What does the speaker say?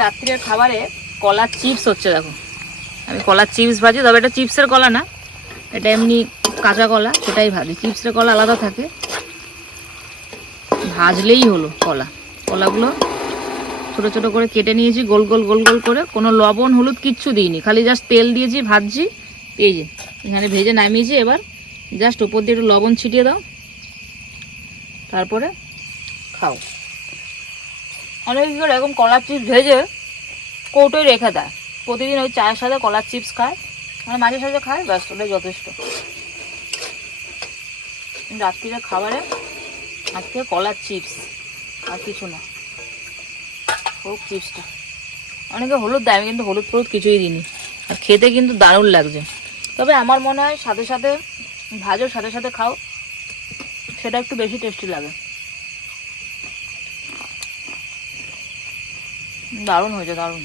রাত্রের খাবারে কলার চিপস হচ্ছে। দেখো আমি কলার চিপস ভাজি, তবে এটা চিপসের কলা না, এটা এমনি কাঁচা কলা, সেটাই ভাজি। চিপসের কলা আলাদা থাকে, ভাজলেই হলো। কলাগুলো ছোট ছোট করে কেটে নিয়েছি, গোল গোল গোল গোল করে। কোনো লবণ হলুদ কিচ্ছু দিইনি, খালি জাস্ট তেল দিয়েছি, ভাজছি। এই যে এখানে ভেজে নামিয়েছি। এবার জাস্ট উপর দিয়ে একটু লবণ ছিটিয়ে দাও, তারপরে খাও। অনেক কি করে এরকম কলার চিপস ভেজে কৌটোয় রেখে দেয়, প্রতিদিন ওই চায়ের সাথে কলার চিপস খায়, মানে মাঝে সাঝে খায়, ব্যাস ওটাই যথেষ্ট। রাত্রিরে খাবারে আজকে কলার চিপস, আর কিছু না, হোক চিপসটা। অনেকে হলুদ দেয়, আমি কিন্তু হলুদ ফলুদ কিছুই দিইনি, আর খেতে কিন্তু দারুণ লাগছে। তবে আমার মনে হয় সাথে সাথে ভাজো, সাথে সাথে খাও, সেটা একটু বেশি টেস্টি লাগে। দারুণ হয়েছে, দারুণ।